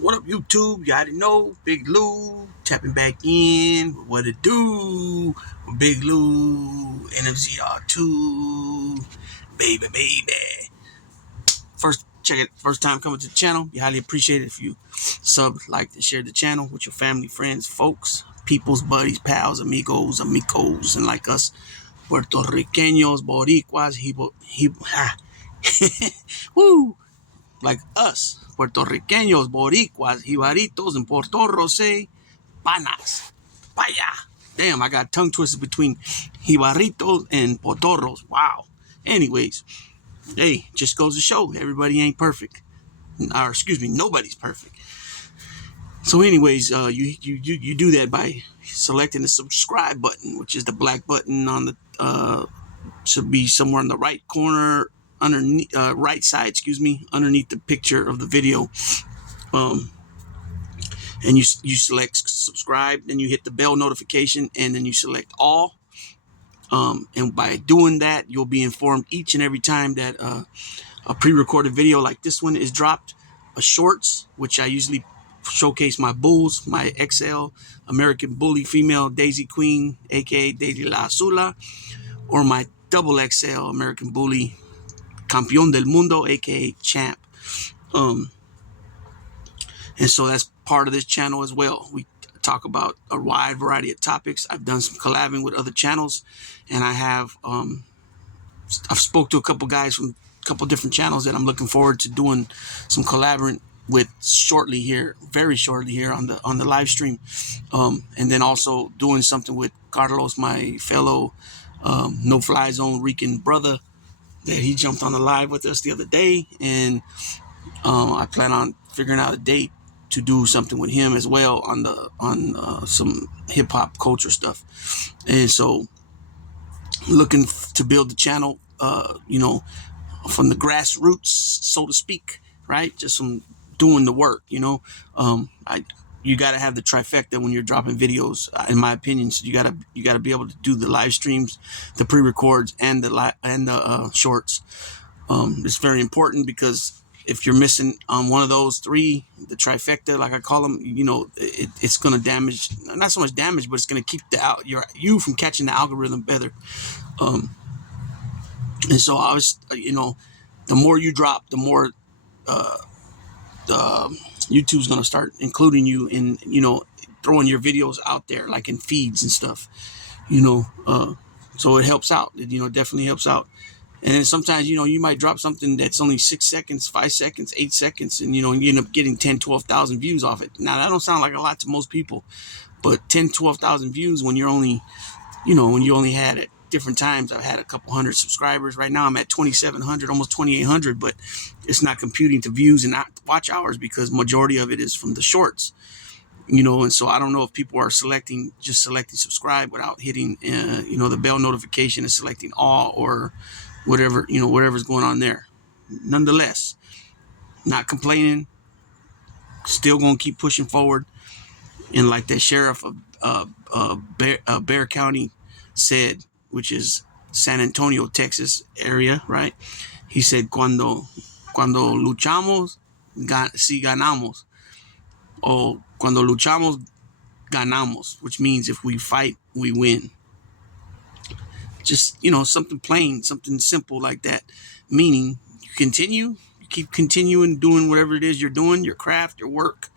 What up, YouTube? You already know, Big Lou tapping back in. What it do? Big Lou, NFZR2, baby. First, check it. First time coming to the channel. You highly appreciate it if you sub, like, and share the channel with your family, friends, folks, peoples, buddies, pals, amigos, and like us, Puerto Ricanos, Boricuas, woo, like us, Puerto Ricanos, Boricuas, Jibaritos, and Portorros, panas, paya. Damn, I got tongue twisted between Jibaritos and Portorros. Wow. Anyways, hey, just goes to show everybody ain't perfect. Or excuse me, nobody's perfect. So, anyways, you do that by selecting the subscribe button, which is the black button on the should be somewhere in the right corner, underneath right side, underneath the picture of the video. And you select subscribe, then you hit the bell notification, and then you select all. And by doing that, you'll be informed each and every time that a pre-recorded video like this one is dropped. A shorts, which I usually showcase my bulls, my XL American Bully female Daisy Queen, aka Daisy La Azula, or my double XL American Bully Campeón del Mundo, aka Champ. And so that's part of this channel as well. We talk about a wide variety of topics. I've done some collabing with other channels, and I've spoke to a couple guys from a couple different channels that I'm looking forward to doing some collaborating with shortly here, very shortly here on the live stream. And then also doing something with Carlos, my fellow no fly zone Rican brother, that he jumped on the live with us the other day, and I plan on figuring out a date to do something with him as well on some hip hop culture stuff. And so looking to build the channel, from the grassroots, so to speak, right? Just from doing the work, you got to have the trifecta when you're dropping videos, in my opinion. So you got to be able to do the live streams, the pre-records, and the shorts. It's very important because if you're missing on one of those three, the trifecta, like I call them, it's going to damage, not so much damage, but it's going to keep you from catching the algorithm better. And so I was, the more you drop, the more YouTube's going to start including you in, throwing your videos out there, like in feeds and stuff, so it helps out. It, definitely helps out. And then sometimes, you might drop something that's only 6 seconds, 5 seconds, 8 seconds, and, you end up getting 10, 12,000 views off it. Now, that don't sound like a lot to most people, but 10, 12,000 views when you're only, when you only had at different times, I've had a couple hundred subscribers. Right now, I'm at 2,700, almost 2,800, but it's not computing to views and not watch hours because majority of it is from the shorts. And so I don't know if people are selecting subscribe without hitting, the bell notification and selecting all or whatever's going on there. Nonetheless, not complaining, still going to keep pushing forward. And like that sheriff of Bear County said, which is San Antonio, Texas area, right? He said, cuando luchamos, si ganamos. Or cuando luchamos, ganamos, which means if we fight, we win. Just, something plain, something simple like that. Meaning, you keep continuing doing whatever it is you're doing, your craft, your work,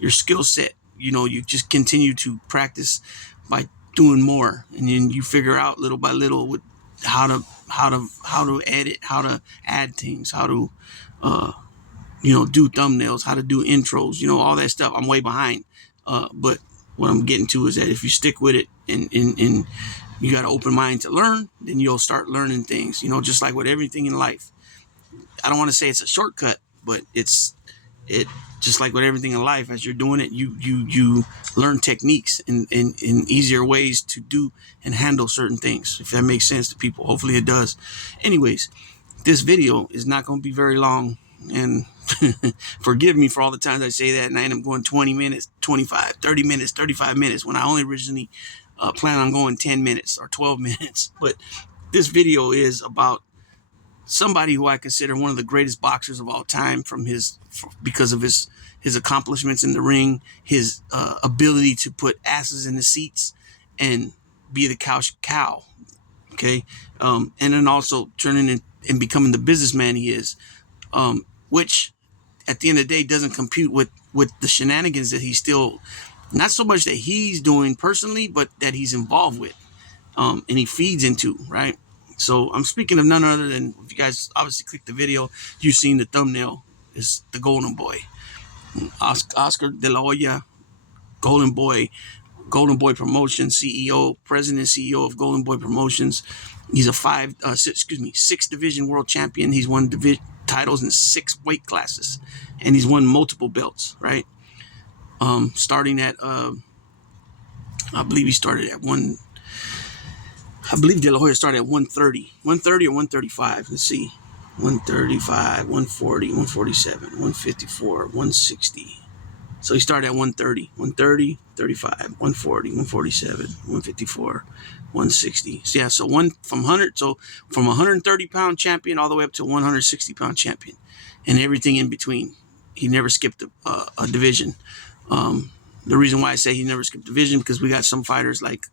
your skill set. You just continue to practice by doing more, and then you figure out little by little with how to edit, how to add things, how to do thumbnails, how to do intros, all that stuff. I'm way behind, but what I'm getting to is that if you stick with it and you got an open mind to learn, then you'll start learning things, just like with everything in life. I don't want to say it's a shortcut, but it just like with everything in life, as you're doing it, you learn techniques and easier ways to do and handle certain things, if that makes sense to people. Hopefully it does. Anyways, this video is not going to be very long, and forgive me for all the times I say that and I end up going 20 minutes, 25, 30 minutes, 35 minutes when I only originally plan on going 10 minutes or 12 minutes. But this video is about somebody who I consider one of the greatest boxers of all time because of his his accomplishments in the ring, his ability to put asses in the seats and be the cow. Okay, and then also turning in and becoming the businessman he is, which at the end of the day doesn't compute with the shenanigans that he's still, not so much that he's doing personally, but that he's involved with, and he feeds into, right? So I'm speaking of none other than, if you guys obviously click the video, you've seen the thumbnail, is the Golden Boy, Oscar De La Hoya, Golden Boy, Golden Boy Promotions CEO, President CEO of Golden Boy Promotions. He's a six division world champion. He's won titles in 6 weight classes, and he's won multiple belts. Right, starting at I believe he started at one. I believe De La Hoya started at 130 or 135. Let's see, 135, 140, 147, 154, 160. So he started at 130, 130, 35, 140, 147, 154, 160. So yeah, so from 130-pound champion all the way up to 160-pound champion, and everything in between. He never skipped a division. The reason why I say he never skipped division, because we got some fighters like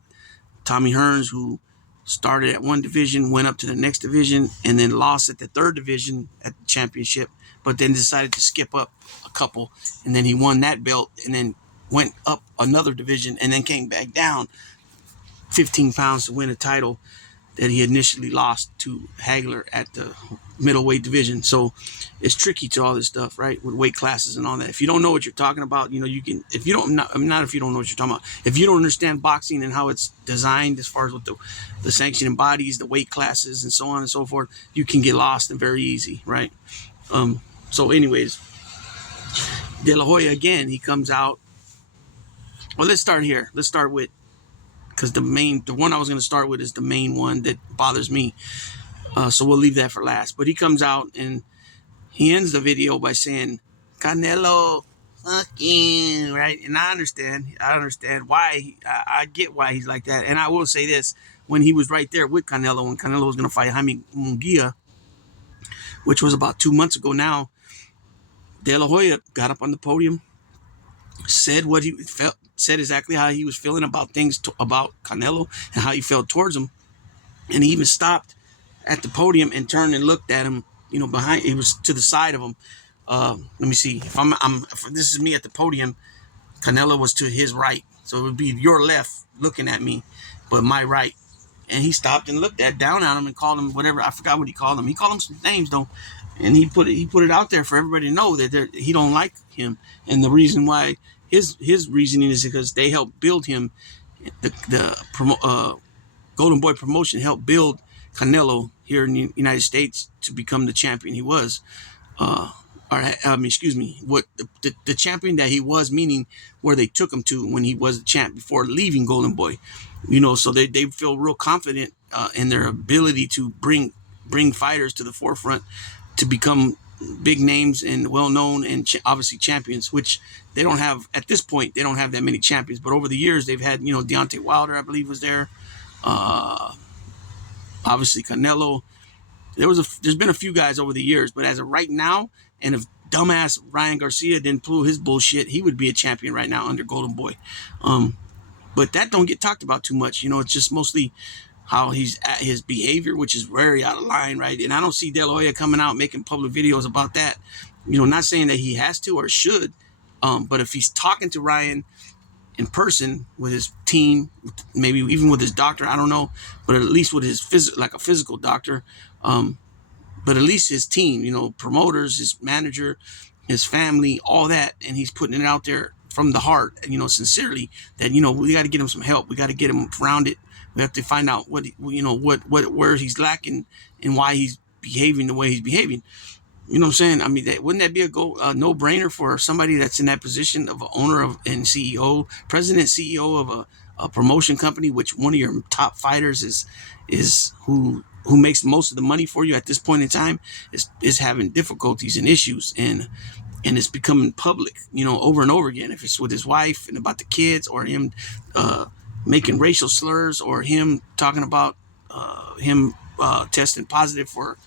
Tommy Hearns who started at one division, went up to the next division, and then lost at the 3rd division at the championship, but then decided to skip up a couple, and then he won that belt, and then went up another division, and then came back down 15 pounds to win a title that he initially lost to Hagler at the middleweight division. So it's tricky to all this stuff, right? With weight classes and all that. If you don't know what you're talking about, you can, if you don't, not if you don't know what you're talking about, if you don't understand boxing and how it's designed as far as what the sanctioning bodies, the weight classes, and so on and so forth, you can get lost and very easy, right? So anyways, De La Hoya, again, he comes out. Well, let's start here. Let's start with, because the one I was going to start with is the main one that bothers me. So we'll leave that for last. But he comes out and he ends the video by saying, Canelo, fucking, right? And I understand why. I get why he's like that. And I will say this, when he was right there with Canelo, when Canelo was going to fight Jaime Munguia, which was about 2 months ago now, De La Hoya got up on the podium, said what he felt, said exactly how he was feeling about things, about Canelo, and how he felt towards him. And he even stopped at the podium and turned and looked at him, behind, he was to the side of him. Let me see, if this is me at the podium, Canelo was to his right, so it would be your left looking at me, but my right. And he stopped and looked down at him and called him whatever, I forgot what he called him. He called him some names though, and he put it out there for everybody to know that he don't like him. And the reason why, his reasoning is because they helped build him. The Golden Boy promotion helped build Canelo here in the United States to become the champion he was. What the champion that he was, meaning where they took him to when he was the champ before leaving Golden Boy. So they feel real confident in their ability to bring fighters to the forefront to become big names and well-known and obviously champions, which they don't have at this point. They don't have that many champions, but over the years they've had, Deontay Wilder, I believe, was there. Obviously Canelo. There's been a few guys over the years, but as of right now, and if dumbass Ryan Garcia didn't pull his bullshit, he would be a champion right now under Golden Boy. But that don't get talked about too much. It's just mostly how he's at his behavior, which is very out of line, right? And I don't see De La Hoya coming out making public videos about that. Not saying that he has to or should, but if he's talking to Ryan in person with his team, maybe even with his doctor, I don't know, but at least with his physical doctor, but at least his team, promoters, his manager, his family, all that, and he's putting it out there from the heart, sincerely, that we got to get him some help. We got to get him rounded. We have to find out where he's lacking and why he's behaving the way he's behaving. You know what I'm saying? I mean, wouldn't that be a no-brainer for somebody that's in that position of an owner of and CEO, president, CEO of a promotion company, which one of your top fighters is who makes most of the money for you at this point in time, is having difficulties and issues, and it's becoming public, over and over again. If it's with his wife and about the kids, or him making racial slurs, or him talking about him testing positive for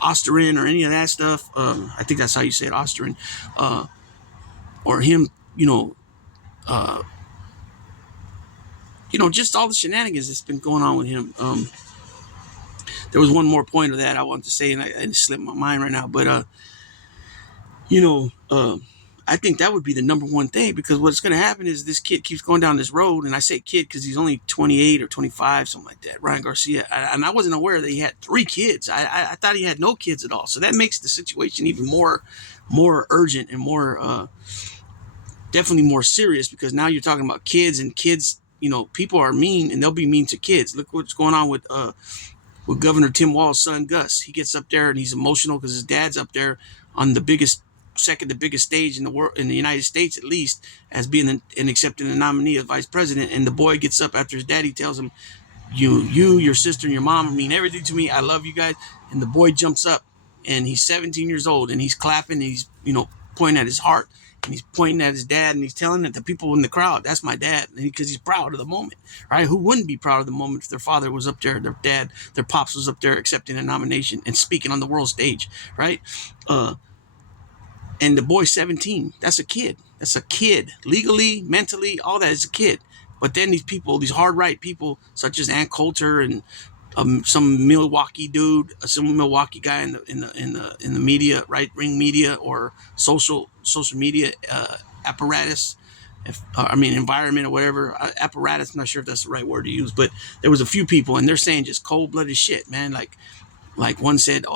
Osterin or any of that stuff. I think that's how you say it, Osterin. or him, uh, just all the shenanigans that's been going on with him. There was one more point of that I wanted to say, and it slipped my mind right now. But you know, I think that would be the number one thing, because what's going to happen is this kid keeps going down this road, and I say kid because he's only 28 or 25, something like that. Ryan Garcia, and I wasn't aware that he had 3 kids. I thought he had no kids at all. So that makes the situation even more urgent and more definitely more serious, because now you're talking about kids, and kids. People are mean, and they'll be mean to kids. Look what's going on with Governor Tim Walz's son Gus. He gets up there and he's emotional because his dad's up there on the second to biggest stage in the world, in the United States at least, as being and accepting the nominee of vice president. And the boy gets up after his daddy tells him, your sister and your mom mean everything to me. I love you guys. And the boy jumps up, and he's 17 years old, and he's clapping, and he's pointing at his heart, and he's pointing at his dad, and he's telling the people in the crowd, that's my dad, because he's proud of the moment, right? Who wouldn't be proud of the moment if their father was up there, their dad, their pops was up there accepting a nomination and speaking on the world stage, right? And the boy's 17. That's a kid. That's a kid. Legally, mentally, all that is a kid. But then these people, these hard right people, such as Ann Coulter and some Milwaukee dude, some Milwaukee guy in the media, right wing media or social media apparatus, environment or whatever apparatus. I'm not sure if that's the right word to use, but there was a few people, and they're saying just cold blooded shit, man. Like one said,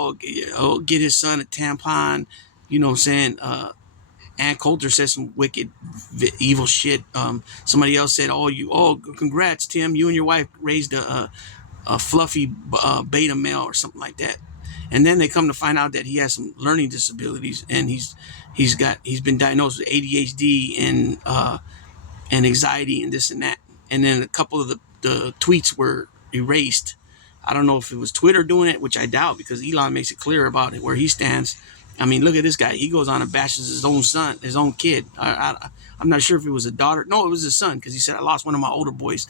get his son a tampon, saying. Ann Coulter said some wicked, evil shit. Somebody else said, congrats, Tim. You and your wife raised a fluffy beta male or something like that. And then they come to find out that he has some learning disabilities, and he's been diagnosed with ADHD and anxiety and this and that. And then a couple of the tweets were erased. I don't know if it was Twitter doing it, which I doubt, because Elon makes it clear about it where he stands. I mean, look at this guy. He goes on and bashes his own son, his own kid. I'm not sure if it was a daughter. No, it was his son, because he said, I lost one of my older boys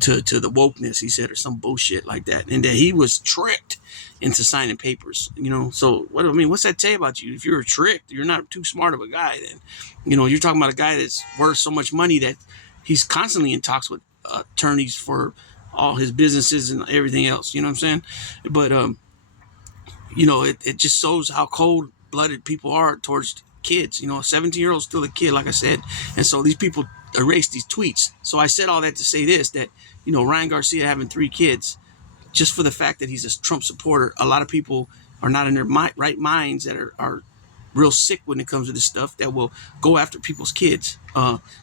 to the wokeness, he said, or some bullshit like that. And that he was tricked into signing papers, So what's that say about you? If you're tricked, you're not too smart of a guy then. You're talking about a guy that's worth so much money that he's constantly in talks with attorneys for all his businesses and everything else. You know what I'm saying? But it just shows how cold-blooded people are towards kids. A 17-year-old is still a kid, like I said. And so these people erase these tweets. So I said all that to say this, that, Ryan Garcia having 3 kids, just for the fact that he's a Trump supporter, a lot of people are not in their right minds that are real sick when it comes to this stuff, that will go after people's kids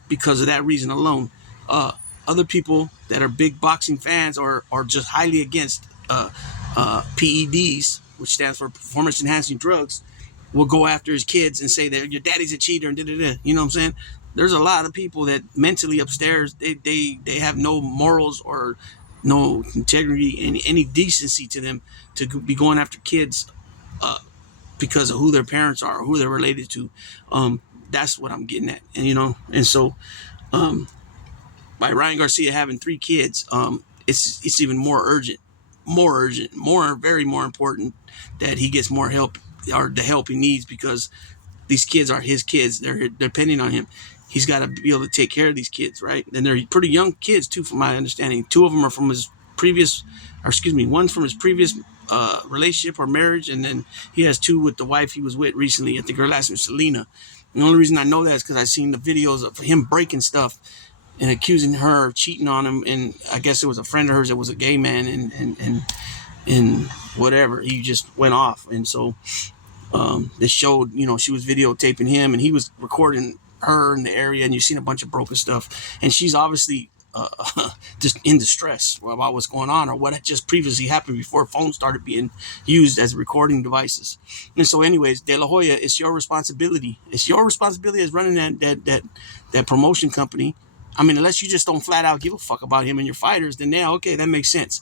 because of that reason alone. Other people that are big boxing fans or are just highly against PEDs, which stands for performance enhancing drugs, will go after his kids and say that your daddy's a cheater and da-da-da. You know what I'm saying? There's a lot of people that mentally upstairs, they have no morals or no integrity and any decency to them to be going after kids because of who their parents are or who they're related to. That's what I'm getting at. And so by Ryan Garcia having 3 kids, it's even more urgent, very more important that he gets more help, or the help he needs, because these kids are his kids. They're depending on him. He's got to be able to take care of these kids, right? And they're pretty young kids too, from my understanding. 2 of them are from his previous, one's from his previous relationship or marriage, and then he has 2 with the wife he was with recently. I think her last name is Selena. The only reason I know that is because I've seen the videos of him breaking stuff and accusing her of cheating on him, and I guess it was a friend of hers that was a gay man, and whatever, he just went off. And so they showed, she was videotaping him, and he was recording her in the area, and you've seen a bunch of broken stuff, and she's obviously just in distress about what's going on, or what had just previously happened before phones started being used as recording devices. And so anyways, De La Hoya, it's your responsibility as running that promotion company. Unless you just don't flat out give a fuck about him and your fighters, then okay, that makes sense.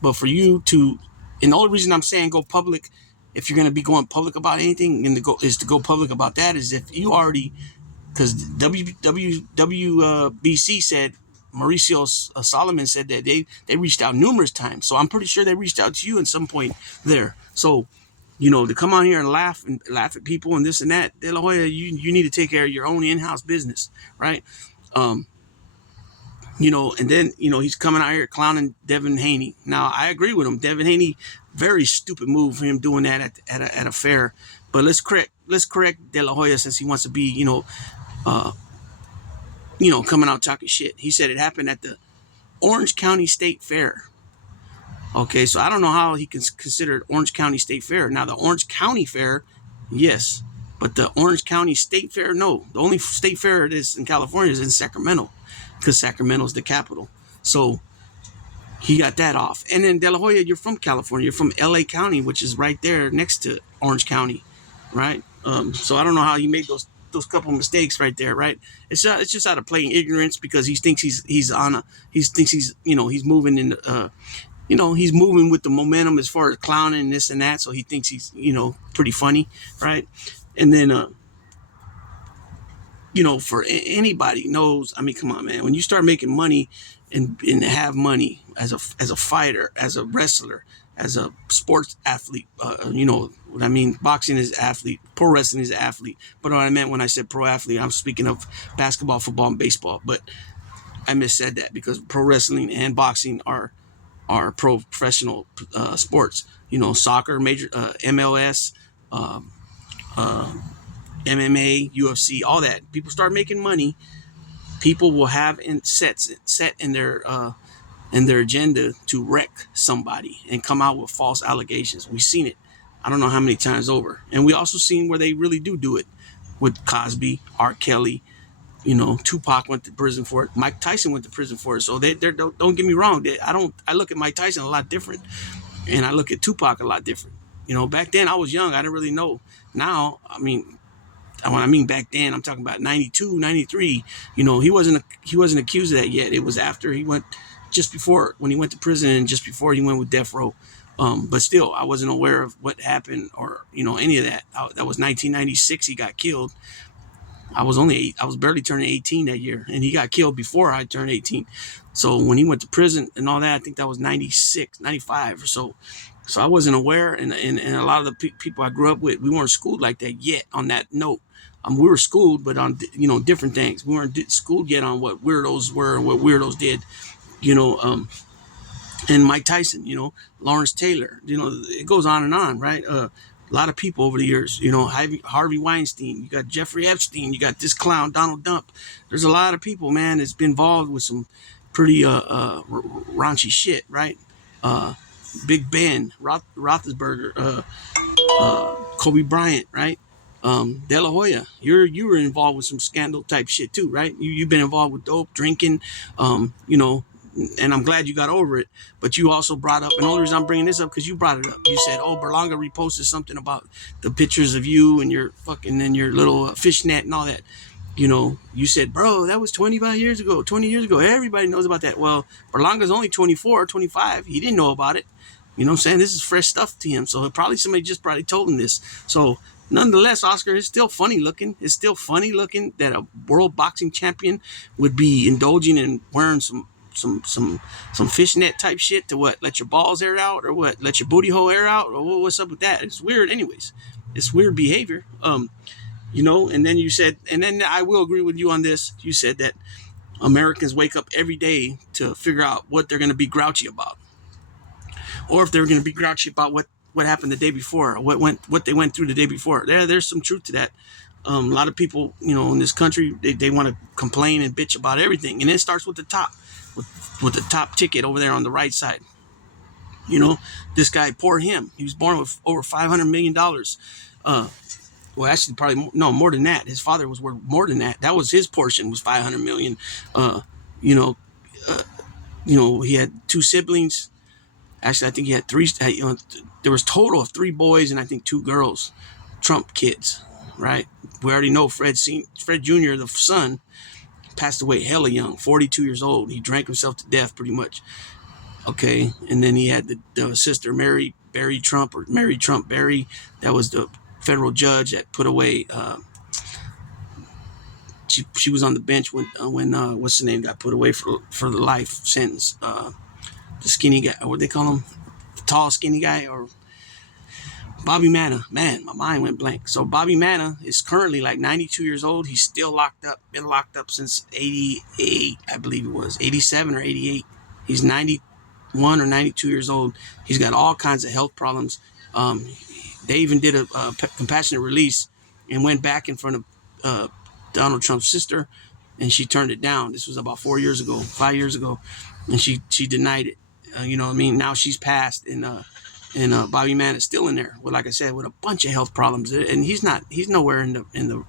But for you to, and the only reason I'm saying go public, if you're going to be going public about anything, and to go public about that, is if you already, because WBC said, Mauricio Solomon said that they reached out numerous times. So I'm pretty sure they reached out to you at some point there. So to come on here and laugh at people and this and that. De La Hoya, you need to take care of your own in-house business, right? And then, he's coming out here clowning Devin Haney. Now, I agree with him. Devin Haney, very stupid move for him doing that at a fair. But let's correct De La Hoya, since he wants to be, coming out talking shit. He said it happened at the Orange County State Fair. Okay, so I don't know how he can consider Orange County State Fair. Now, the Orange County Fair, yes. But the Orange County State Fair, no. The only state fair it is in California is in Sacramento, because Sacramento's the capital. So he got that off. And then De La Hoya, you're from California. You're from LA County, which is right there next to Orange County, right? So I don't know how he made those couple mistakes right there, right? It's just out of plain ignorance, because he thinks he's moving in he's moving with the momentum as far as clowning and this and that. So he thinks he's pretty funny, right? And then for anybody knows, I mean, come on, man. When you start making money and have money as a fighter, as a wrestler, as a sports athlete, what I mean, boxing is athlete, pro wrestling is athlete. But what I meant when I said pro athlete, I'm speaking of basketball, football, and baseball. But I missaid that, because pro wrestling and boxing are professional sports. Soccer, major MLS, MMA, UFC, all that. People start making money. People will have set in their agenda to wreck somebody and come out with false allegations. We've seen it. I don't know how many times over. And we also seen where they really do it with Cosby, R. Kelly. Tupac went to prison for it. Mike Tyson went to prison for it. So don't get me wrong. I look at Mike Tyson a lot different, and I look at Tupac a lot different. Back then I was young. I didn't really know. Now, when I mean back then, I'm talking about 92, 93. He wasn't accused of that yet. It was after he went, just before, when he went to prison, and just before he went with death row. But still, I wasn't aware of what happened, or any of that. That was 1996. He got killed. I was barely turning 18 that year, and he got killed before I turned 18. So when he went to prison and all that, I think that was 96, 95 or so. So I wasn't aware, and a lot of the people I grew up with, we weren't schooled like that yet on that note. We were schooled, but on different things. We weren't schooled yet on what weirdos were and what weirdos did. And Mike Tyson, Lawrence Taylor, it goes on, right? A lot of people over the years, Harvey Weinstein, you got Jeffrey Epstein, you got this clown, Donald Trump. There's a lot of people, man, that's been involved with some pretty raunchy shit, right? Big Ben, Roethlisberger, Kobe Bryant, right? De La Hoya, you were involved with some scandal type shit too, right? You've been involved with dope, drinking, and I'm glad you got over it. But you also brought up, and the only reason I'm bringing this up because you brought it up. You said, Berlanga reposted something about the pictures of you and your fucking and your little fishnet and all that. You said, bro, that was 20 years ago. Everybody knows about that. Well, Berlanga's only 24, 25. He didn't know about it. You know what I'm saying? This is fresh stuff to him. So somebody just told him this. So nonetheless, Oscar, it's still funny looking. It's still funny looking that a world boxing champion would be indulging in wearing some fishnet type shit to what? Let your balls air out, or what? Let your booty hole air out, or what's up with that? It's weird anyways. It's weird behavior. And then you said, and then I will agree with you on this. You said that Americans wake up every day to figure out what they're going to be grouchy about, or if they're going to be grouchy about what happened the day before, or what they went through the day before. There's some truth to that. A lot of people, in this country, they want to complain and bitch about everything, and it starts with the top, with the top ticket over there on the right side. This guy, poor him. He was born with over $500 million. Well, actually, probably no more than that. His father was worth more than that. That was his portion, was $500 million. He had two siblings. Actually, I think he had three. There was a total of 3 boys and I think 2 girls, Trump kids, right? We already know Fred Jr., the son, passed away hella young, 42 years old. He drank himself to death pretty much. Okay, and then he had the sister, Mary Trump Barry. That was the federal judge that put away. She was on the bench when what's the name got put away for the life sentence. The skinny guy, what they call him, the tall skinny guy, or Bobby Manna, man, my mind went blank. So Bobby Manna is currently like 92 years old. He's still locked up, been locked up since 88, I believe it was, 87 or 88. He's 91 or 92 years old. He's got all kinds of health problems. They even did a compassionate release and went back in front of Donald Trump's sister, and she turned it down. This was about 4 years ago, 5 years ago, and she denied it. You know what I mean? Now she's passed, and Bobby Mann is still in there with, like I said, with a bunch of health problems, and he's nowhere in the.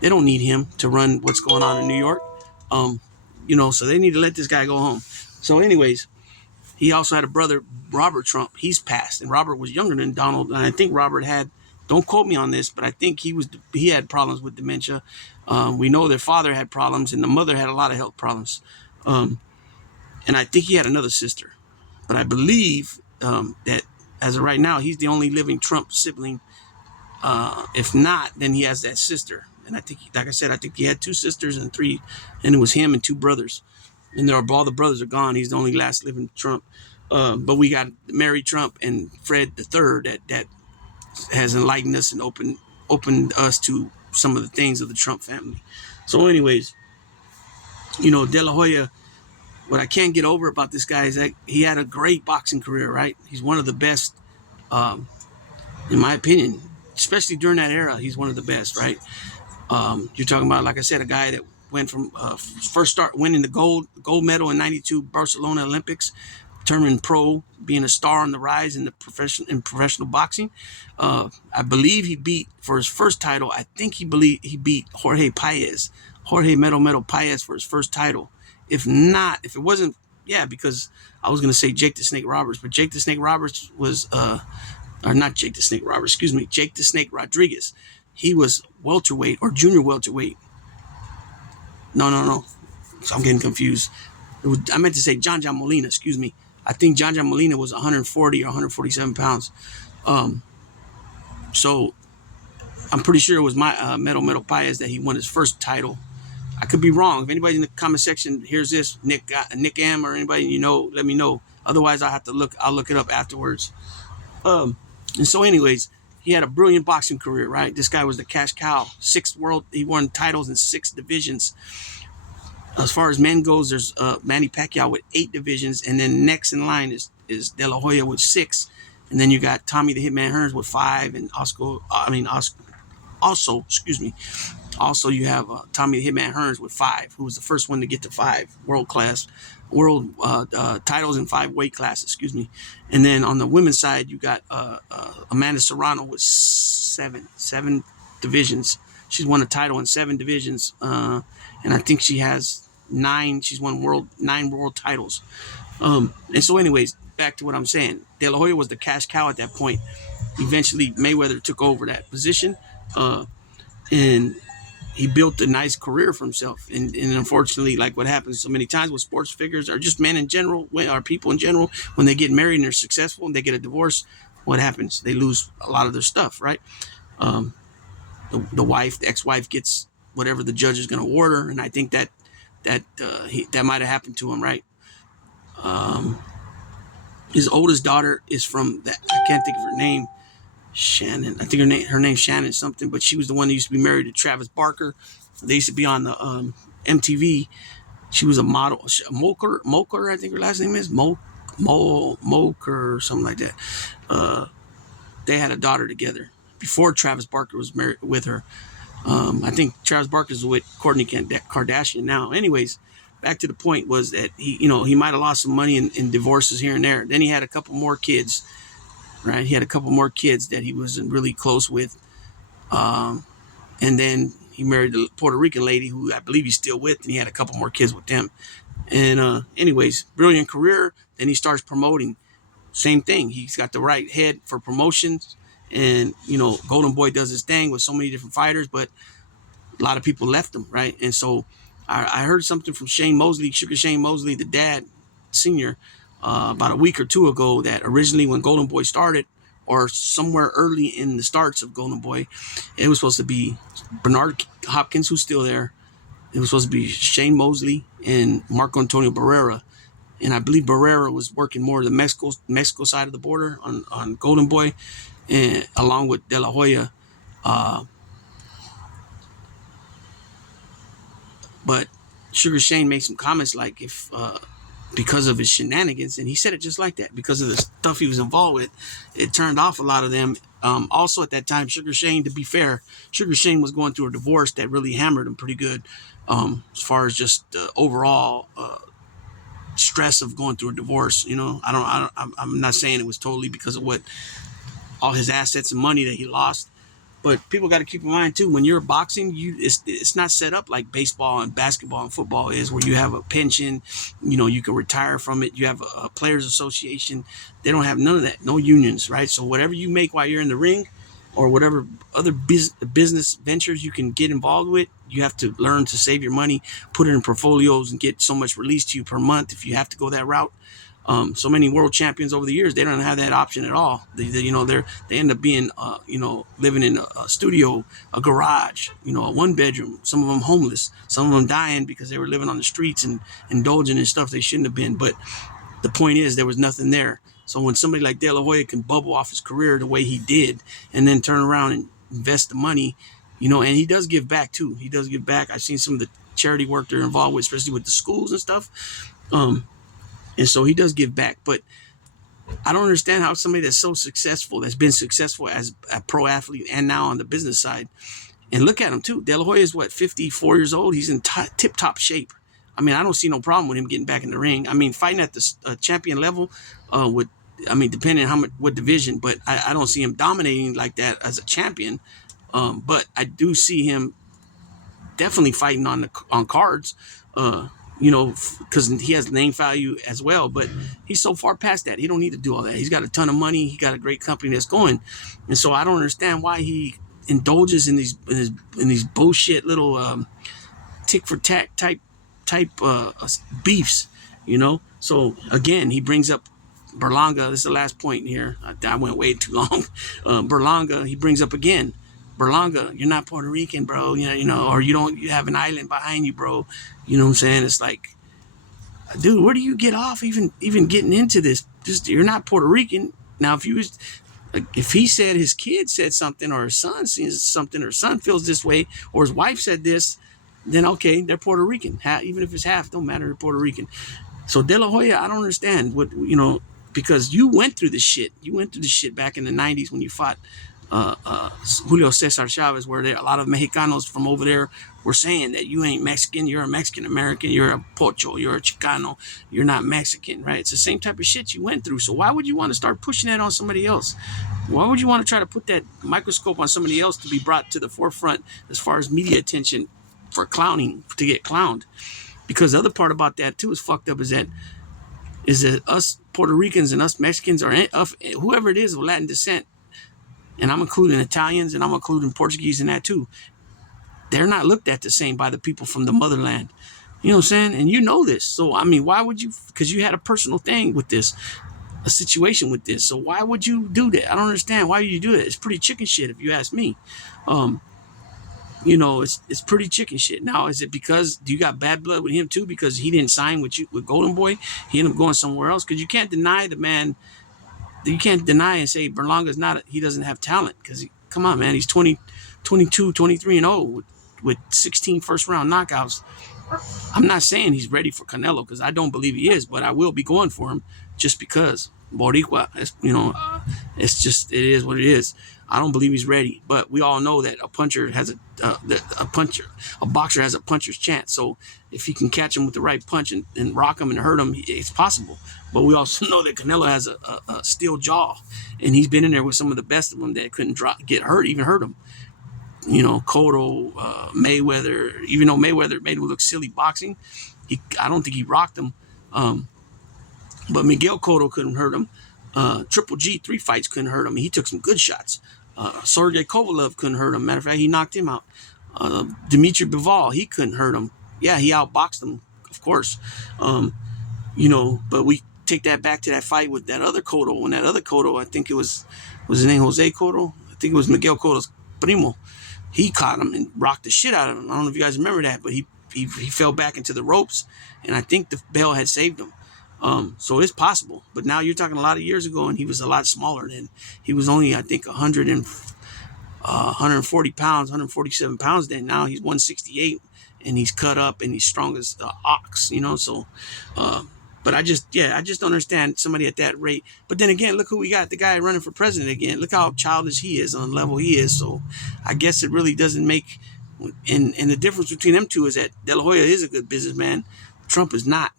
They don't need him to run what's going on in New York. So they need to let this guy go home. So, anyways, he also had a brother, Robert Trump. He's passed, and Robert was younger than Donald, and I think Robert had. Don't quote me on this, but I think he had problems with dementia. We know their father had problems, and the mother had a lot of health problems. And I think he had another sister, but I believe that as of right now, he's the only living Trump sibling. If not, then he has that sister. And I think, like I said, I think he had 2 sisters and it was him and 2 brothers. And all the brothers are gone. He's the only last living Trump. But we got Mary Trump and Fred III that has enlightened us and opened us to some of the things of the Trump family. So, anyways, De La Hoya. What I can't get over about this guy is that he had a great boxing career, right? He's one of the best, in my opinion, especially during that era. He's one of the best, right? You're talking about, like I said, a guy that went from first start winning the gold medal in '92 Barcelona Olympics, turning pro, being a star on the rise in professional boxing. I believe he beat for his first title. I think he beat Jorge Mero Paez for his first title. If it wasn't, because I was going to say Jake the Snake Roberts, but Jake the Snake Roberts was, or not Jake the Snake Roberts, excuse me, Jake the Snake Rodriguez. He was welterweight or junior welterweight. No. So I'm getting confused. I meant to say John Molina, excuse me. I think John Molina was 140 or 147 pounds. So I'm pretty sure it was my Mero Paez that he won his first title. I could be wrong. If anybody in the comment section hears this, Nick M or anybody let me know. Otherwise, I'll look it up afterwards. And so, anyways, he had a brilliant boxing career, right? This guy was the cash cow. He won titles in 6 divisions. As far as men goes, there's Manny Pacquiao with 8 divisions, and then next in line is De La Hoya with 6, and then you got Tommy the Hitman Hearns with 5, and Also, you have Tommy the Hitman Hearns with 5, who was the first one to get to 5 world titles in 5 weight classes, excuse me. And then on the women's side, you got Amanda Serrano with 7 divisions. She's won a title in 7 divisions, and I think she has 9. She's won 9 world titles. And so, anyways, back to what I'm saying. De La Hoya was the cash cow at that point. Eventually, Mayweather took over that position, and he built a nice career for himself. And unfortunately, like what happens so many times with sports figures or just men in general, or people in general, when they get married and they're successful and they get a divorce, what happens? They lose a lot of their stuff, right? The ex-wife gets whatever the judge is going to award her, and I think that might have happened to him, right? His oldest daughter is from I can't think of her name. Shannon, I think her name's Shannon something, but she was the one that used to be married to Travis Barker. They used to be on the MTV. She was a model, Moker, I think her last name is Moker or something like that. They had a daughter together before Travis Barker was married with her. I think Travis Barker's with Kourtney Kardashian now. Anyways, back to the point was that he might have lost some money in divorces here and there. Then he had a couple more kids. Right, he had a couple more kids that he wasn't really close with, and then he married a Puerto Rican lady who I believe he's still with, and he had a couple more kids with them. And anyways, brilliant career. Then he starts promoting. Same thing. He's got the right head for promotions, and Golden Boy does his thing with so many different fighters, but a lot of people left him, right? And so I heard something from Shane Mosley, the dad, senior. About a week or 2 ago, that originally when Golden Boy started, or somewhere early in the starts of Golden Boy, it was supposed to be Bernard Hopkins, who's still there. It was supposed to be Shane Mosley and Marco Antonio Barrera. And I believe Barrera was working more the Mexico side of the border on Golden Boy. and along with De La Hoya. But Sugar Shane made some comments like if because of his shenanigans, and he said it just like that, because of the stuff he was involved with, it turned off a lot of them. Also at that time, Sugar Shane, to be fair, Sugar Shane was going through a divorce that really hammered him pretty good, as far as just overall stress of going through a divorce. You know, I'm not saying it was totally because of what all his assets and money that he lost. But people got to keep in mind too, when you're boxing, it's not set up like baseball and basketball and football is, where you have a pension, you know, you can retire from it. You have a players association. They don't have none of that, no unions, right? So whatever you make while you're in the ring, or whatever other business ventures you can get involved with, you have to learn to save your money, put it in portfolios, and get so much released to you per month if you have to go that route. So many world champions over the years, they don't have that option at all. They end up being, living in a studio, a garage, a one bedroom. Some of them homeless, some of them dying because they were living on the streets and indulging in stuff they shouldn't have been. But the point is, there was nothing there. So when somebody like De La Hoya can bubble off his career the way he did, and then turn around and invest the money, and he does give back too. He does give back. I've seen some of the charity work they're involved with, especially with the schools and stuff. And so he does give back, but I don't understand how somebody that's so successful, that's been successful as a pro athlete and now on the business side, and look at him too. De La Hoya is 54 years old. He's in tip top shape. I mean, I don't see no problem with him getting back in the ring. I mean, fighting at the champion level, depending on what division, but I don't see him dominating like that as a champion. But I do see him definitely fighting on cards. Because he has name value as well, but he's so far past that. He don't need to do all that. He's got a ton of money. He got a great company that's going. And so I don't understand why he indulges in these bullshit little tick for tack type beefs, So again, he brings up Berlanga. This is the last point here. I went way too long. Berlanga, he brings up again. Berlanga, you're not Puerto Rican, bro. Or you have an island behind you, bro. You know what I'm saying? It's like, dude, where do you get off even getting into this? Just, you're not Puerto Rican. Now, if he said his kid said something, or his son sees something, or his son feels this way, or his wife said this, then okay, they're Puerto Rican. Even if it's half, don't matter, they're Puerto Rican. So De La Hoya, I don't understand because you went through this shit. You went through this shit back in the 90s when you fought Julio Cesar Chavez, where a lot of Mexicanos from over there were saying that you ain't Mexican, you're a Mexican American, you're a Pocho, you're a Chicano, you're not Mexican, right? It's the same type of shit you went through. So why would you want to start pushing that on somebody else? Why would you want to try to put that microscope on somebody else to be brought to the forefront as far as media attention for clowning, to get clowned? Because the other part about that too is fucked up, is that us Puerto Ricans and us Mexicans, or whoever it is of Latin descent, and I'm including Italians and I'm including Portuguese in that too, they're not looked at the same by the people from the motherland. You know what I'm saying? And you know this. So, I mean, why would you? Because you had a personal thing with this, a situation with this. So why would you do that? I don't understand. Why you do it? It's pretty chicken shit if you ask me. It's pretty chicken shit. Now, is it because you got bad blood with him too? Because he didn't sign with Golden Boy? He ended up going somewhere else? Because you can't deny the man. You can't deny and say Berlanga's he doesn't have talent, because come on, man, he's 22, 23 and 0 with 16 first round knockouts. I'm not saying he's ready for Canelo, because I don't believe he is, but I will be going for him just because Boricua, it is what it is. I don't believe he's ready, but we all know that a boxer has a puncher's chance. So if he can catch him with the right punch and rock him and hurt him, it's possible. But we also know that Canelo has a steel jaw, and he's been in there with some of the best of them that couldn't even hurt him. Cotto, Mayweather. Even though Mayweather made him look silly boxing, I don't think he rocked him. But Miguel Cotto couldn't hurt him. Triple G, 3 fights couldn't hurt him. He took some good shots. Sergey Kovalev couldn't hurt him. Matter of fact, he knocked him out. Dmitry Bivol, he couldn't hurt him. Yeah, he outboxed him, of course. But we take that back to that fight with that other Cotto. When that other Cotto, I think it was his name Jose Cotto? I think it was Miguel Cotto's primo. He caught him and rocked the shit out of him. I don't know if you guys remember that, but he fell back into the ropes, and I think the bell had saved him. So it's possible. But now you're talking a lot of years ago, and he was a lot smaller than. He was only, I think, 140 pounds, 147 pounds then. Now he's 168, and he's cut up, and he's strong as the ox, So, but I just don't understand somebody at that rate. But then again, look who we got, the guy running for president again. Look how childish he is on the level he is. So I guess it really doesn't make, and the difference between them two is that De La Hoya is a good businessman. Trump is not.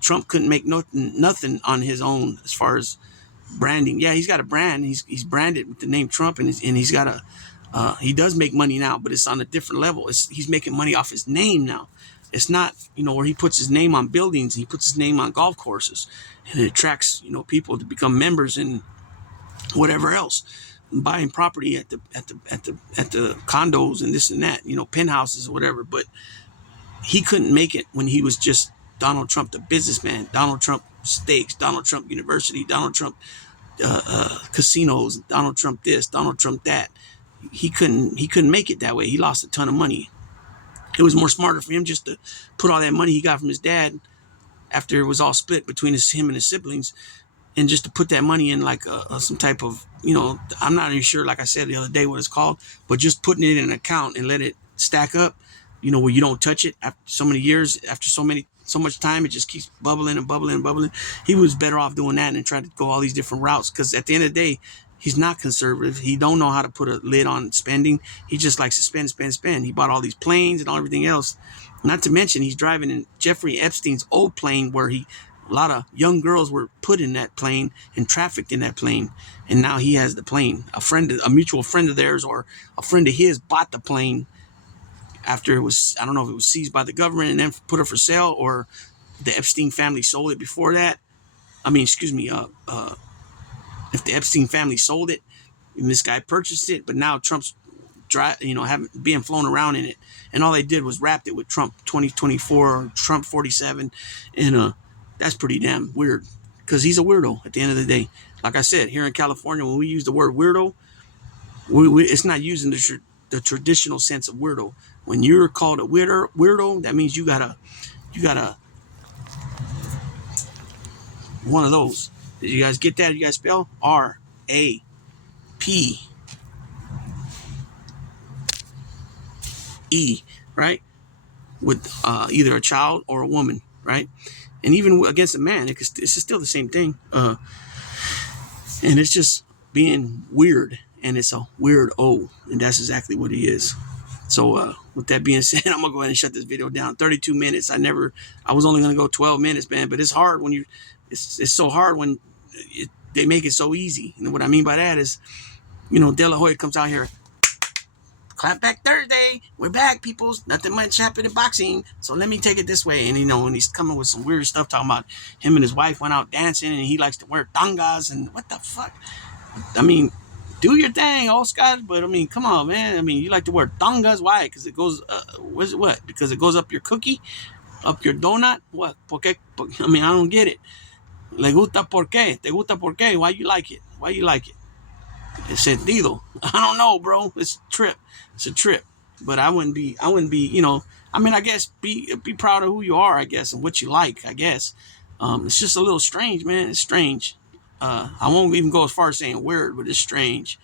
Trump couldn't make nothing on his own as far as branding. Yeah, he's got a brand. He's branded with the name Trump, and he's got he does make money now, but it's on a different level. He's making money off his name now. It's not, where he puts his name on buildings, he puts his name on golf courses, and it attracts, people to become members and whatever else, buying property at the condos and this and that, penthouses or whatever. But he couldn't make it when he was just Donald Trump, the businessman. Donald Trump steaks, Donald Trump University, Donald Trump casinos, Donald Trump this, Donald Trump that. He couldn't make it that way. He lost a ton of money. It was more smarter for him just to put all that money he got from his dad after it was all split between him and his siblings, and just to put that money in like some type of, I'm not even sure, like I said the other day, what it's called, but just putting it in an account and let it stack up, where you don't touch it after so many years, after so much time, it just keeps bubbling and bubbling and bubbling. He was better off doing that and trying to go all these different routes, because at the end of the day, he's not conservative. He don't know how to put a lid on spending. He just likes to spend. He bought all these planes and all everything else. Not to mention, he's driving in Jeffrey Epstein's old plane, where a lot of young girls were put in that plane and trafficked in that plane. And now he has the plane. A mutual friend of theirs or a friend of his bought the plane after it was, I don't know if it was seized by the government and then put it for sale, or the Epstein family sold it before that. If the Epstein family sold it and this guy purchased it, but now Trump's being flown around in it, and all they did was wrapped it with Trump 2024 or Trump 47, and that's pretty damn weird, because he's a weirdo at the end of the day. Like I said, here in California, when we use the word weirdo, it's not using the traditional sense of weirdo. When you're called a weirdo, that means you got a one of those. Did you guys get that? You guys spell RAPE, right? With either a child or a woman, right? And even against a man, it's still the same thing. And it's just being weird, and it's a weirdo, and that's exactly what he is. So with that being said, I'm gonna go ahead and shut this video down. 32 minutes. I was only gonna go 12 minutes, man. But it's hard when it's so hard when they make it so easy. And what I mean by that is, De La Hoya comes out here, clap back Thursday. We're back, peoples. Nothing much happened in boxing, so let me take it this way. And and he's coming with some weird stuff, talking about him and his wife went out dancing, and he likes to wear tangas, and what the fuck? I mean, do your thing, Oscar, but I mean, come on, man. I mean, you like to wear tangas? Why? Because it goes, what? Because it goes up your cookie, up your donut? What? Porque? I mean, I don't get it. Le gusta por qué? Te gusta por qué? Why you like it? Why you like it? It's sentido. I don't know, bro. It's a trip. It's a trip. But I wouldn't be, I guess be proud of who you are, I guess, and what you like, I guess. It's just a little strange, man. It's strange. I won't even go as far as saying weird, but it's strange,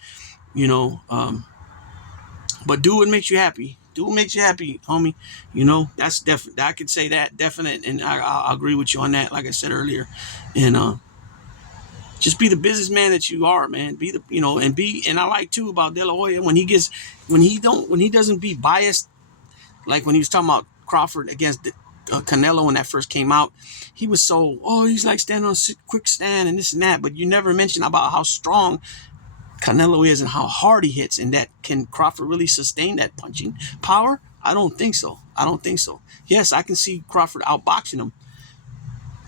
but do what makes you happy. Do what makes you happy, homie. That's definite. I could say that, definite, and I agree with you on that, like I said earlier. And just be the businessman that you are, man. Be the, and I like too about De La Hoya when he doesn't be biased, like when he was talking about Crawford against Canelo when that first came out. He was so, he's like standing on a quick stand and this and that, but you never mention about how strong Canelo is and how hard he hits, and that can Crawford really sustain that punching power? I don't think so. Yes, I can see Crawford outboxing him,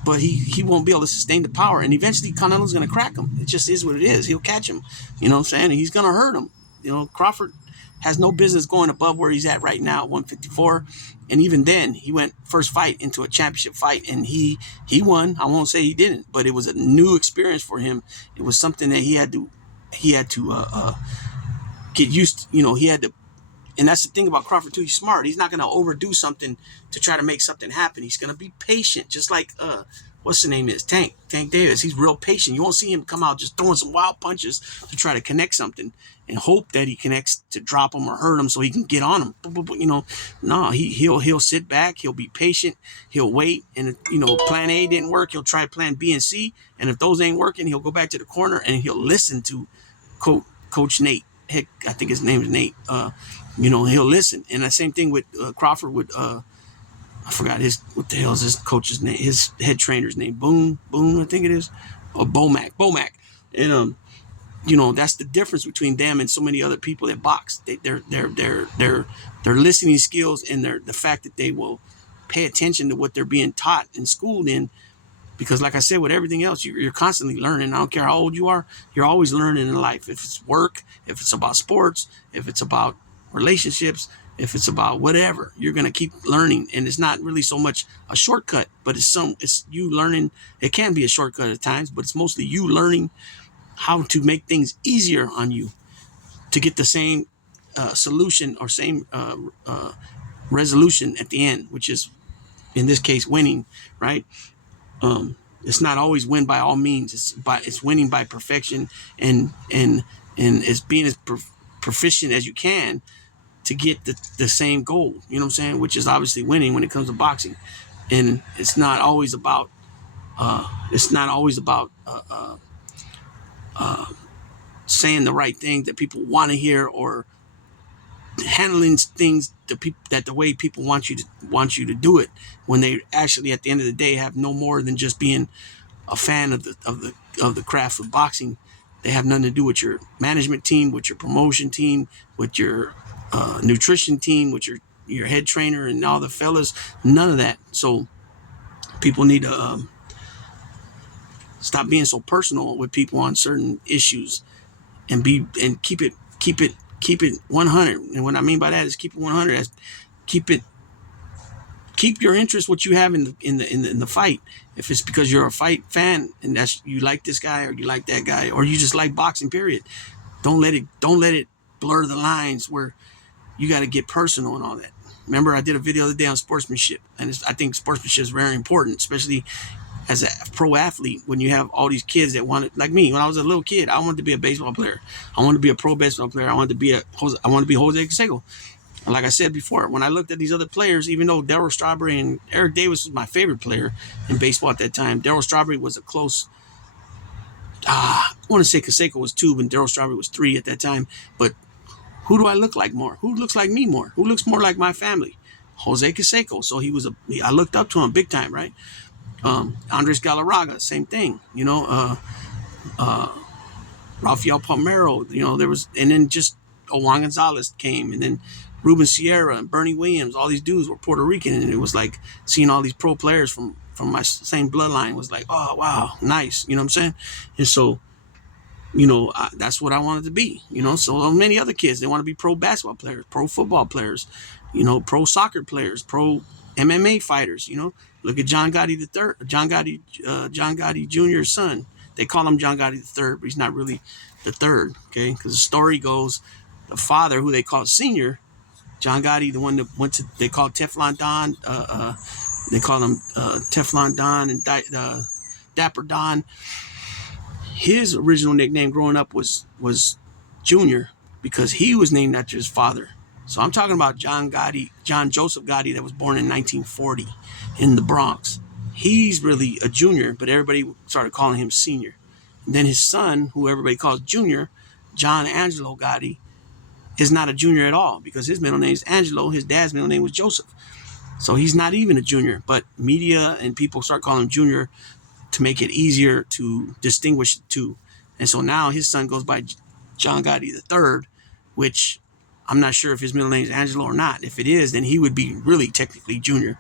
but he won't be able to sustain the power, and eventually Canelo's going to crack him. It just is what it is. He'll catch him, what I'm saying? And he's going to hurt him. Crawford has no business going above where he's at right now, 154. And even then, he went first fight into a championship fight, and he won. I won't say he didn't, but it was a new experience for him. It was something that he had to get used to. He had to, and that's the thing about Crawford too. He's smart. He's not going to overdo something to try to make something happen. He's going to be patient, just like what's the name is? Tank Davis. He's real patient. You won't see him come out just throwing some wild punches to try to connect something and hope that he connects to drop him or hurt him so he can get on him. You know, no, he'll sit back. He'll be patient. He'll wait. And, you know, plan A didn't work. He'll try plan B and C. And if those ain't working, he'll go back to the corner and he'll listen to Coach Nate. Heck, I think his name is Nate. You know, he'll listen. And the same thing with Crawford with I forgot what the hell is his coach's name? His head trainer's name, Boone, I think it is, or Bomac. And you know, that's the difference between them and so many other people that box. Their listening skills and the fact that they will pay attention to what they're being taught and schooled in. Because, like I said, with everything else, you're constantly learning. I don't care how old you are, you're always learning in life. If it's work, if it's about sports, if it's about relationships, if it's about whatever, you're going to keep learning. And it's not really so much a shortcut, but it's you learning. It can be a shortcut at times, but it's mostly you learning how to make things easier on you to get the same solution or same resolution at the end, which is, in this case, winning, right? It's not always win by all means. It's winning by perfection and it's being as proficient as you can to get the same goal, you know what I'm saying? Which is obviously winning when it comes to boxing. And it's not always about saying the right thing that people want to hear or handling things the way people want you to do it, when they actually at the end of the day have no more than just being a fan of the craft of boxing. They have nothing to do with your management team, with your promotion team, with your nutrition team, with your head trainer and all the fellas. None of that. So people need to stop being so personal with people on certain issues and keep it 100. And what I mean by that is keep it 100. Keep your interest, what you have in the fight. If it's because you're a fight fan and that's you like this guy or you like that guy or you just like boxing, period. Don't let it blur the lines where you got to get personal and all that. Remember, I did a video the other day on sportsmanship, and I think sportsmanship is very important, especially as a pro athlete, when you have all these kids that wanted, like me, when I was a little kid, I wanted to be a baseball player. I wanted to be a pro baseball player. I wanted to be Jose Canseco. And like I said before, when I looked at these other players, even though Darryl Strawberry and Eric Davis was my favorite player in baseball at that time, Darryl Strawberry was a close, I want to say Canseco was 2, but Darryl Strawberry was 3 at that time. But who do I look like more? Who looks like me more? Who looks more like my family? Jose Canseco. So I looked up to him big time, right? Andres Galarraga, same thing, you know, Rafael Palmeiro, you know, and then just Juan Gonzalez came, and then Ruben Sierra and Bernie Williams, all these dudes were Puerto Rican, and it was like seeing all these pro players from my same bloodline was like, oh, wow, nice, you know what I'm saying? And so, you know, that's what I wanted to be, you know. So many other kids, they want to be pro basketball players, pro football players, you know, pro soccer players, pro MMA fighters, you know. Look at John Gotti III, John Gotti Jr.'s son. They call him John Gotti III, but he's not really the third, okay? Because the story goes, the father, who they call Senior, John Gotti, the one that they call Teflon Don, they call him Teflon Don and Dapper Don. His original nickname growing up was Junior, because he was named after his father. So I'm talking about John Joseph Gotti, that was born in 1940 in the Bronx. He's really a junior, but everybody started calling him Senior. And then his son, who everybody calls Junior, John Angelo Gotti, is not a junior at all, because his middle name is Angelo. His dad's middle name was Joseph. So he's not even a junior, but media and people start calling him Junior to make it easier to distinguish the two. And so now his son goes by John Gotti III, which I'm not sure if his middle name is Angelo or not. If it is, then he would be really technically Junior,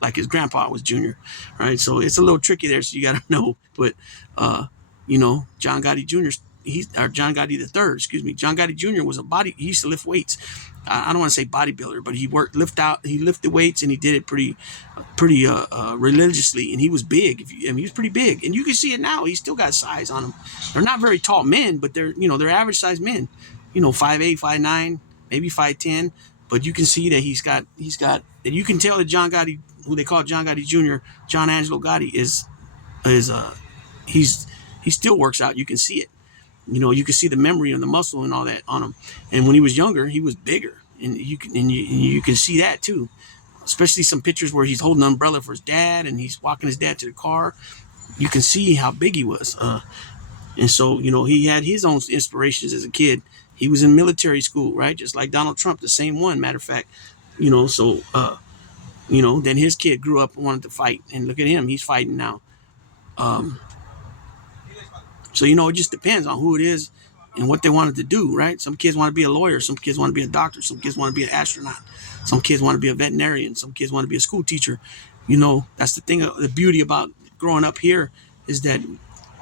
like his grandpa was Junior, right? So it's a little tricky there, so you got to know. But, you know, John Gotti Jr., John Gotti III, excuse me. John Gotti Jr. was he used to lift weights. I don't want to say bodybuilder, but he lifted weights, and he did it pretty religiously, and he was big. He was pretty big, and you can see it now. He's still got size on him. They're not very tall men, but they're average sized men. You know, 5'8", 5'9", maybe 5'10", but you can see that he's got, and you can tell that John Gotti who they call John Gotti Jr., John Angelo Gotti, is he still works out. You can see it. You know, you can see the memory and the muscle and all that on him. And when he was younger, he was bigger, and you can see that too. Especially some pictures where he's holding an umbrella for his dad and he's walking his dad to the car. You can see how big he was. And so, you know, he had his own inspirations as a kid. He was in military school, right? Just like Donald Trump, the same one, matter of fact. You know, so, you know, then his kid grew up and wanted to fight. And look at him, he's fighting now. So, you know, it just depends on who it is and what they wanted to do, right? Some kids want to be a lawyer. Some kids want to be a doctor. Some kids want to be an astronaut. Some kids want to be a veterinarian. Some kids want to be a school teacher. You know, that's the thing. The beauty about growing up here is that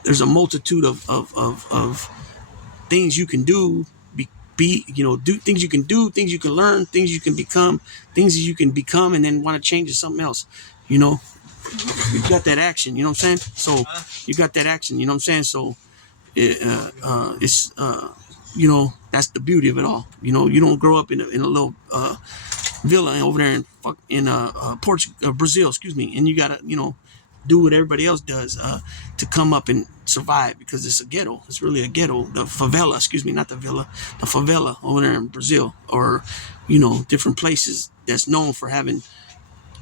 there's a multitude of things you can do, you know, do things you can do, things you can learn, things you can become, and then want to change to something else. You know, you got that action, you know what I'm saying? So you got that action, you know what I'm saying? So it's you know, that's the beauty of it all. You know, you don't grow up in a little villa over there in Portugal, Brazil, excuse me, and you gotta, you know, do what everybody else does to come up and survive, because it's a ghetto. It's really a ghetto. The favela, excuse me, not the villa, the favela over there in Brazil, or, you know, different places that's known for having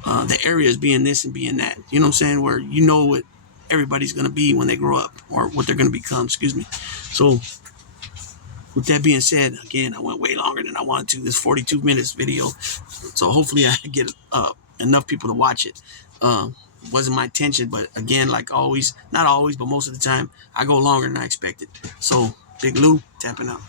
the areas being this and being that. You know what I'm saying? Where you know what everybody's going to be when they grow up, or what they're going to become, excuse me. So with that being said, again, I went way longer than I wanted to. This 42 minutes video. So hopefully I get enough people to watch it. Wasn't my intention, but again, like always, not always, but most of the time, I go longer than I expected. So, Big Lou, tapping out.